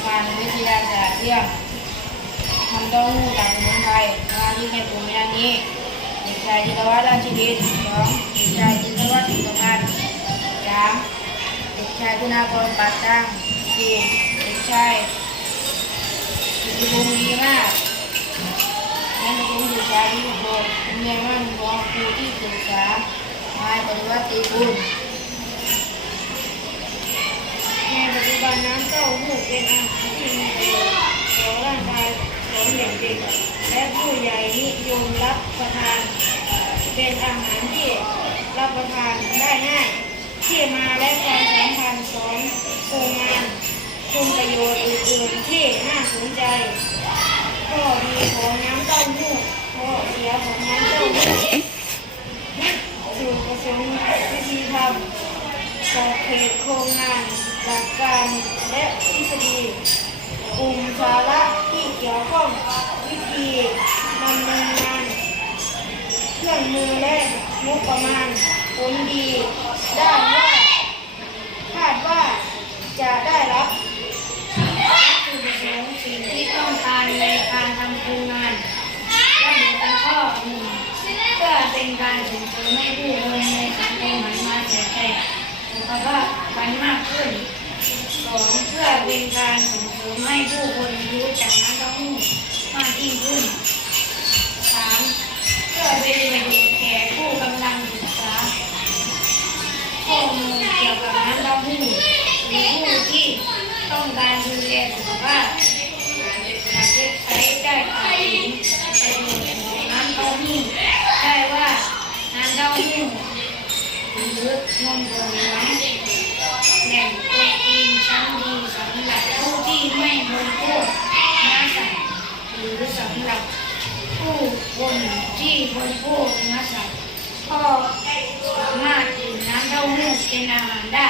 ประมาณวิทยาศาสตร์เรื่องทำเต้าหู้จากสมุนไพรงานที่แก่ตัวอย่างนี้เด็กชายจิตวัฒน์ราชดินสองเด็กชายจิตวัฒน์สุขพันธ์สามเด็กชายคุณากรปัดตั้งสี่เด็กชายกิติพงศ์ดีมากนั่นเป็นเด็กชายที่ทุกคนเป็นเรียนว่าหนึ่งของครูที่ศึกษานายปฏิวัติตรีกุล ในปัจจุบั น้ำเต้าหู้เป็นอาหารที่มีประโยชน์ต่อร่างกายของเด็กๆและผู้ใหญ่นิยมรับประทาน เป็นอาหารที่รับประทานได้ง่าย ที่มาและความสำคัญของโครงงานคุณประโยชน์อื่นๆที่น่าสนใจข้อดีของน้ำเต้าหู้ข้อเสียของน้ำเต้าหู้สูตรผสมวิธีทำขอบเขตโครงงาน หลักการและทฤษฎีกลุ่มสาระที่เกี่ยวข้องวิธีดำเนินงาน เครื่องมือและงบประมาณผลดีได้ว่าคาดว่าจะได้รับจุดประสงค์สิ่งที่ต้องการในการทำโครงงานระบุในข้อหนึ่งเพื่อเป็นการส่งเสริมให้ผู้คนในสังคมหันมาใส่ใจสุขภาพ กันมากขึ้นสองเพื่อเป็นการส่งเสริมให้ผู้คนรู้จักน้ำเต้าหู้มากยิ่งขึ้นสามเพื่อเป็นประโยชน์แก่ผู้กำลังศึกษาข้อมูลเกี่ยวกับน้ำเต้าหู้หรือผู้ที่ต้องการดูแลสุขภาพหากเว็บไซต์ได้กล่าวถึงประโยชน์ของน้ำเต้าหู้ได้ว่าน้ำเต้าหู้หรือนมถั่วเหลือง แหล่งโปรตีนชั้นดีสำหรับผู้ที่ไม่บริโภคเนื้อสัตว์หรือสำหรับผู้คนที่บริโภคเนื้อสัตว์ก็สามารถดื่มน้ำเต้าหู้เป็นอาหารได้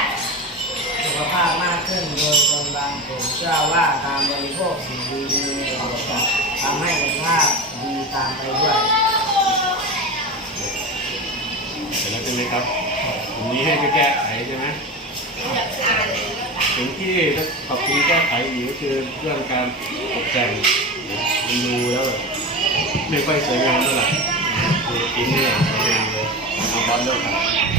สุขภาพมากขึ้นโดยคนบางกลุ่มเชื่อว่าการบริโภคสิ่งดีๆมีประโยชน์จะทำให้สุขภาพดีตามไปด้วยเสร็จแล้วใช่ไหมครับตรงนี้ให้ไปแก้ไขใช่ไหม สิ่งที่จะปรับปรุงแก้ไขอยู่ก็คือเรื่องการตกแต่งมันดูแล้วแบบไม่ค่อยสวยงามเท่าไหร่คือกินเนี่ยสวยงามเลยเอาบ้านเลิกครับ